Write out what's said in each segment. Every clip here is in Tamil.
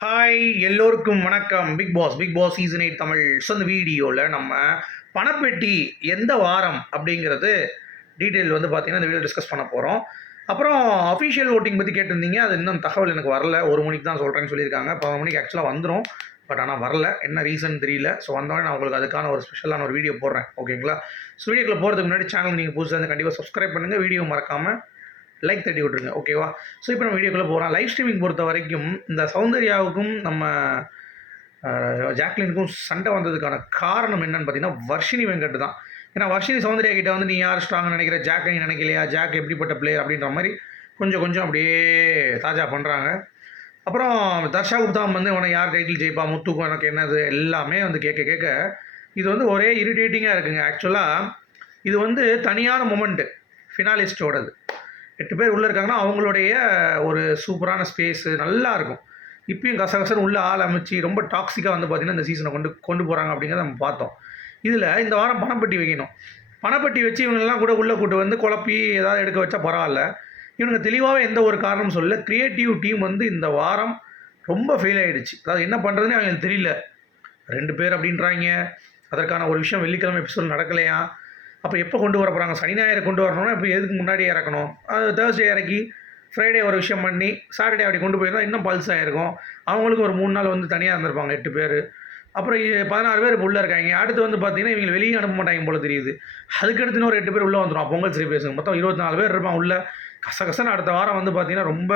ஹாய் எல்லோருக்கும் வணக்கம். Big boss big boss season eight Tamil so இந்த வீடியோவில் நம்ம பணப்பெட்டி எந்த வாரம் அப்படிங்கிறது டீட்டெயில் வந்து பார்த்தீங்கன்னா இந்த வீடியோ டிஸ்கஸ் பண்ண போகிறோம் அப்புறம் அஃபிஷியல் ஓட்டிங் பற்றி கேட்டிருந்தீங்க. அது இன்னும் தகவல் எனக்கு வரல. ஒரு மணிக்கு தான் சொல்கிறேன்னு சொல்லியிருக்காங்க. பதினொரு மணிக்கு ஆக்சுவலாக வந்துடும் பட் ஆனால் வரல. என்ன ரீசன் தெரியல. ஸோ வந்தோடனே நான் உங்களுக்கு அதுக்கான ஒரு ஸ்பெஷலான ஒரு வீடியோ போடுறேன். ஓகேங்களா ஸோ வீடியோக்குள்ள போகிறதுக்கு முன்னாடி சேனல் நீங்கள் புதுசாக வந்து கண்டிப்பாக சப்ஸ்கிரைப் பண்ணுங்கள் வீடியோ மறக்காமல் லைக் தட்டி விட்ருங்க ஓகேவா ஸோ இப்போ நம்ம வீடியோக்குள்ளே போகிறோம் லைவ் ஸ்ட்ரீமிங் பொறுத்த வரைக்கும் இந்த சௌந்தர்யாவுக்கும் நம்ம ஜாக்லினுக்கும் சண்டை வந்ததுக்கான காரணம் என்னன்னு பார்த்தீங்கன்னா வர்ஷினி வெங்கட் தான். ஏன்னா வர்ஷினி சௌந்தர்யா கிட்ட வந்து நீ யார் ஸ்ட்ராங் நினைக்கிற? ஜாக் நீ நினைக்கலையா? ஜாக் எப்படிப்பட்ட பிளேயர் அப்படின்ற மாதிரி கொஞ்சம் கொஞ்சம் அப்படியே தாஜா பண்ணுறாங்க அப்புறம் தர்ஷா குப்தா வந்து உனக்கு யார் டைட்டில் ஜெயிப்பா? முத்துக்கும் எனக்கு என்னது? எல்லாமே வந்து கேட்க கேட்க இது வந்து ஒரே இரிட்டேட்டிங்காக இருக்குங்க. ஆக்சுவலாக இது வந்து தனியான மொமெண்ட்டு ஃபினாலிஸ்டோடது எட்டு பேர் உள்ளே இருக்காங்கன்னா அவங்களுடைய ஒரு சூப்பரான ஸ்பேஸு நல்லாயிருக்கும் இப்பயும் கசகசன்னு உள்ள ஆள் அமைச்சு ரொம்ப டாக்ஸிக்காக வந்து பார்த்திங்கன்னா இந்த சீசனை கொண்டு கொண்டு போகிறாங்க அப்படிங்கிறத நம்ம பார்த்தோம். இதில் இந்த வாரம் பணப்பட்டி வைக்கணும். பணப்பெட்டி வச்சு இவங்கெல்லாம் கூட உள்ளே கூட்டு வந்து குழப்பி ஏதாவது எடுக்க வச்சா பரவாயில்ல. இவனுங்க தெளிவாகவே எந்த ஒரு காரணமும் சொல்லல. க்ரியேட்டிவ் டீம் வந்து இந்த வாரம் ரொம்ப ஃபெயில் ஆகிடுச்சு அதாவது என்ன பண்ணுறதுன்னு அவங்களுக்கு தெரியல. ரெண்டு பேர் அப்படின்றாங்க. அதற்கான ஒரு விஷயம் வெள்ளிக்கிழமை எபிசோட் நடக்கலையா? அப்போ எப்போ கொண்டு வர போகிறாங்க சனி ஞாயிறு கொண்டு வரணும்னா இப்போ எதுக்கு முன்னாடியே இறக்கணும்? அது தேர்ஸ்டே இறக்கி ஃப்ரைடே ஒரு விஷயம் பண்ணி சாட்டர்டே அப்படி கொண்டு போயிருந்தால் இன்னும் பல்ஸ் ஆகிருக்கும் அவங்களுக்கு ஒரு மூணு நாள் வந்து தனியாக இருந்திருப்பாங்க எட்டு பேர். அப்புறம் பதினாறு பேர் இப்போ உள்ளே இருக்காங்க. அடுத்து வந்து பார்த்தீங்கன்னா இவங்க வெளியே அனுப்ப மாட்டாங்க போல தெரியுது. அதுக்கடுத்து இன்னொரு எட்டு பேர் உள்ளே வந்துடும் பொங்கல் சரி பேசுங்க மொத்தம் இருபத்தி நாலு பேர் இருப்பான் உள்ள. கசகசன்னு அடுத்த வாரம் வந்து பார்த்தீங்கன்னா ரொம்ப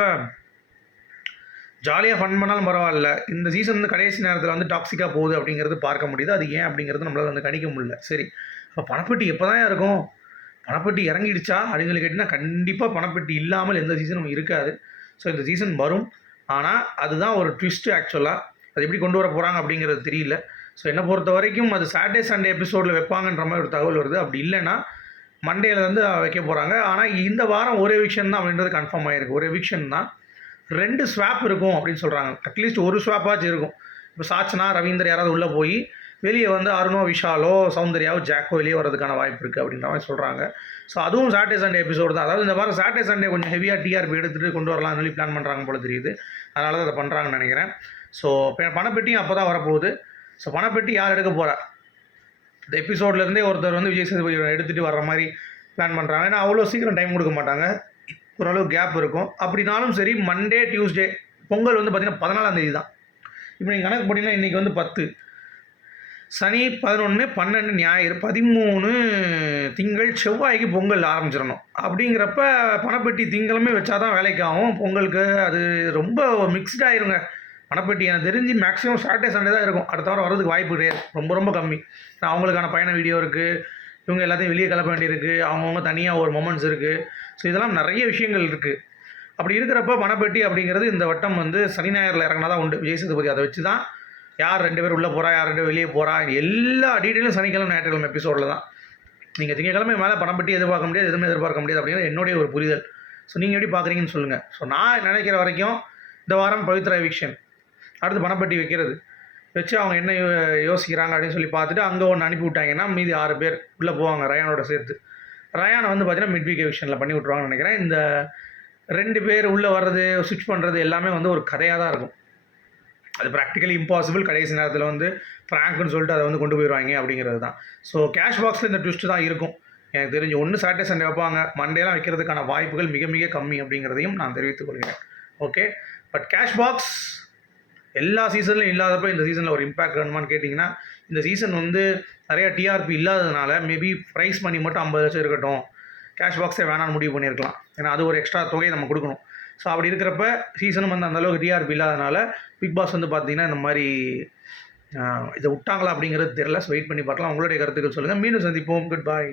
ஜாலியாக ஃபன் பண்ணாலும் பரவாயில்ல. இந்த சீசன் வந்து கடைசி நேரத்தில் வந்து டாக்ஸிக்காக போகுது அப்படிங்கிறது பார்க்க முடியுது. அது ஏன் அப்படிங்கிறது நம்மளால் வந்து கணிக்க முடியல. சரி. இப்போ பணப்பெட்டி எப்போ தான் இருக்கும்? பணப்பெட்டி இறங்கிடுச்சா? அப்படின்னு சொல்லி கேட்டிங்கன்னா கண்டிப்பாக பணப்பெட்டி இல்லாமல் எந்த சீசனும் இருக்காது. ஸோ இந்த சீசன் வரும். ஆனால் அதுதான் ஒரு ட்விஸ்ட்டு ஆக்சுவலாக அது எப்படி கொண்டு வர போகிறாங்க அப்படிங்கிறது தெரியல. ஸோ என்னை பொறுத்த வரைக்கும் அது சாட்டர்டே சண்டே எபிசோடில் வைப்பாங்கன்ற மாதிரி ஒரு தகவல் வருது. அப்படி இல்லைன்னா மண்டேல வந்து வைக்க போகிறாங்க ஆனால் இந்த வாரம் ஒரு எவிக்ஷன் தான் அப்படின்றது கன்ஃபார்ம் ஆகிருக்கு ஒரு எவிக்ஷன் தான். ரெண்டு ஸ்வாப் இருக்கும் அப்படின்னு சொல்கிறாங்க அட்லீஸ்ட் ஒரு ஸ்வாப்பாச்சும் இருக்கும். இப்போ சாச்சனா ரவீந்தர் யாராவது உள்ளே போய் வெளியே வந்து அருணோ விஷாலோ சௌந்தர்யாவோ ஜாக்கோ வெளியே வரதுக்கான வாய்ப்பு இருக்குது அப்படின்ற மாதிரி சொல்கிறாங்க ஸோ அதுவும் சாட்டர்டே சண்டே எபிசோடு தான். அதாவது இந்த வாரம் சாட்டர்டே சண்டே கொஞ்சம் ஹெவியாக டிஆர்பி எடுத்துகிட்டு கொண்டு வரலாம்னு சொல்லி பிளான் பண்ணுறாங்க போல தெரியுது. அதனால தான் அதை பண்ணுறாங்கன்னு நினைக்கிறேன். ஸோ பணப்பெட்டியும் அப்போ தான் வரப்போகுது. ஸோ பணப்பெட்டி யார் எடுக்க போகிறா இந்த எபிசோட்லேருந்தே ஒருத்தர் வந்து விஜய் சேதுபதி எடுத்துகிட்டு வர்ற மாதிரி பிளான் பண்ணுறாங்க ஏன்னா அவ்வளோ சீக்கிரம் டைம் கொடுக்க மாட்டாங்க. ஓரளவு கேப் இருக்கும். அப்படினாலும் சரி மண்டே டியூஸ்டே பொங்கல் வந்து பார்த்திங்கன்னா பதினாலாம் தேதி தான். இப்போ நீங்கள் கணக்கு போட்டிங்கன்னா இன்றைக்கி வந்து பத்து. சனி பதினொன்று பன்னெண்டு ஞாயிறு பதிமூணு திங்கள் செவ்வாய்க்கு பொங்கல் ஆரம்பிச்சிடணும். அப்படிங்கிறப்ப பணப்பெட்டி திங்களுமே வச்சா தான் வேலைக்கு ஆகும். பொங்கலுக்கு அது ரொம்ப மிக்ஸ்ட் ஆயிருங்க. பணப்பெட்டி எனக்கு தெரிஞ்சு மேக்ஸிமம் சாட்டர்டே சண்டே தான் இருக்கும். அடுத்த வாரம் வரதுக்கு வாய்ப்பு கிடையாது. ரொம்ப ரொம்ப கம்மி. நான் அவங்களுக்கான பயண வீடியோ இருக்குது இவங்க எல்லாத்தையும் வெளியே கிளப்ப வேண்டியிருக்கு. அவங்கவுங்க தனியாக ஒரு மொமெண்ட்ஸ் இருக்குது ஸோ இதெல்லாம் நிறைய விஷயங்கள் இருக்குது அப்படி இருக்கிறப்ப பணப்பெட்டி அப்படிங்கிறது இந்த வட்டம் வந்து சனி ஞாயிறில் இறங்கினா தான் உண்டு. விஜய் சேதுபதி அதை வச்சு தான் யார் ரெண்டு பேர் உள்ளே போகிறா யார் ரெண்டு பேர் வெளியே போகிறா எல்லா டீட்டெயிலும் சனிக்கிழமை ஞாயிற்றுக்கிழமை எபிசோடில் தான். நீங்கள் திங்கக்கிழமை மேலே பணப்பெட்டி எதிர்பார்க்க முடியாது எதுவுமே எதிர்பார்க்க முடியாது அப்படிங்கிறது என்னுடைய ஒரு புரிதல். ஸோ நீங்கள் எப்படி பார்க்குறீங்கன்னு சொல்லுங்கள் ஸோ நான் நினைக்கிற வரைக்கும் இந்த வாரம் பவித்ரா எவிக்ஷன் அடுத்து பணப்பெட்டி வைக்கிறது. வச்சு அவங்க என்ன யோ- யோசிக்கிறாங்க அப்படின்னு சொல்லி பார்த்துட்டு அங்கே ஒன்று அனுப்பி விட்டாங்கன்னா மீதி ஆறு பேர் உள்ளே போவாங்க ரயானோட சேர்த்து. ரயானை வந்து பார்த்தீங்கன்னா மிட் வீக் எவிஷனில் பண்ணி விட்ருவாங்கன்னு நினைக்கிறேன். இந்த ரெண்டு பேர் உள்ளே வர்றது சுவிட்ச் பண்ணுறது எல்லாமே வந்து ஒரு கதையாக தான் இருக்கும். அது ப்ராக்டிக்கலி இம்பாசிபிள் கடைசி நேரத்தில் வந்து ஃப்ராங்க்னு சொல்லிட்டு அதை வந்து கொண்டு போயிடுவாங்க அப்படிங்கிறது தான் ஸோ கேஷ் பாக்ஸில் இந்த ட்விஸ்ட்டு தான் இருக்கும். எனக்கு தெரிஞ்சு ஒன்று சாட்டர்டே சண்டே வைப்பாங்க. மண்டேலாம் வைக்கிறதுக்கான வாய்ப்புகள் மிக மிக கம்மி அப்படிங்கிறதையும் நான் தெரிவித்துக் கொள்கிறேன். ஓகே பட் கேஷ் பாக்ஸ் எல்லா சீசன்லையும் இல்லாதப்ப இந்த சீசனில் ஒரு இம்பாக்ட் வேணுமான்னு கேட்டிங்கன்னா இந்த சீசன் வந்து நிறைய டிஆர்பி இல்லாததுனால மேபி ப்ரைஸ் மணி மட்டும் ஐம்பது லட்சம் இருக்கட்டும். கேஷ் பாக்ஸே வேணாம்னு முடிவு பண்ணியிருக்கலாம். ஏன்னா அது ஒரு எக்ஸ்ட்ரா தொகையை நம்ம கொடுக்கணும். ஸோ அப்படி இருக்கிறப்ப சீசனும் வந்து அந்தளவுக்கு டிஆர்பி இல்லாதனால பிக் பாஸ் வந்து பார்த்தீங்கன்னா இந்த மாதிரி இதை விட்டாங்களா அப்படிங்கிறது தெரியல. ஸோ வெயிட் பண்ணி பார்க்கலாம். உங்களுடைய கருத்துக்கள் சொல்லுங்கள் மீண்டும் சந்திப்போம். குட் பாய்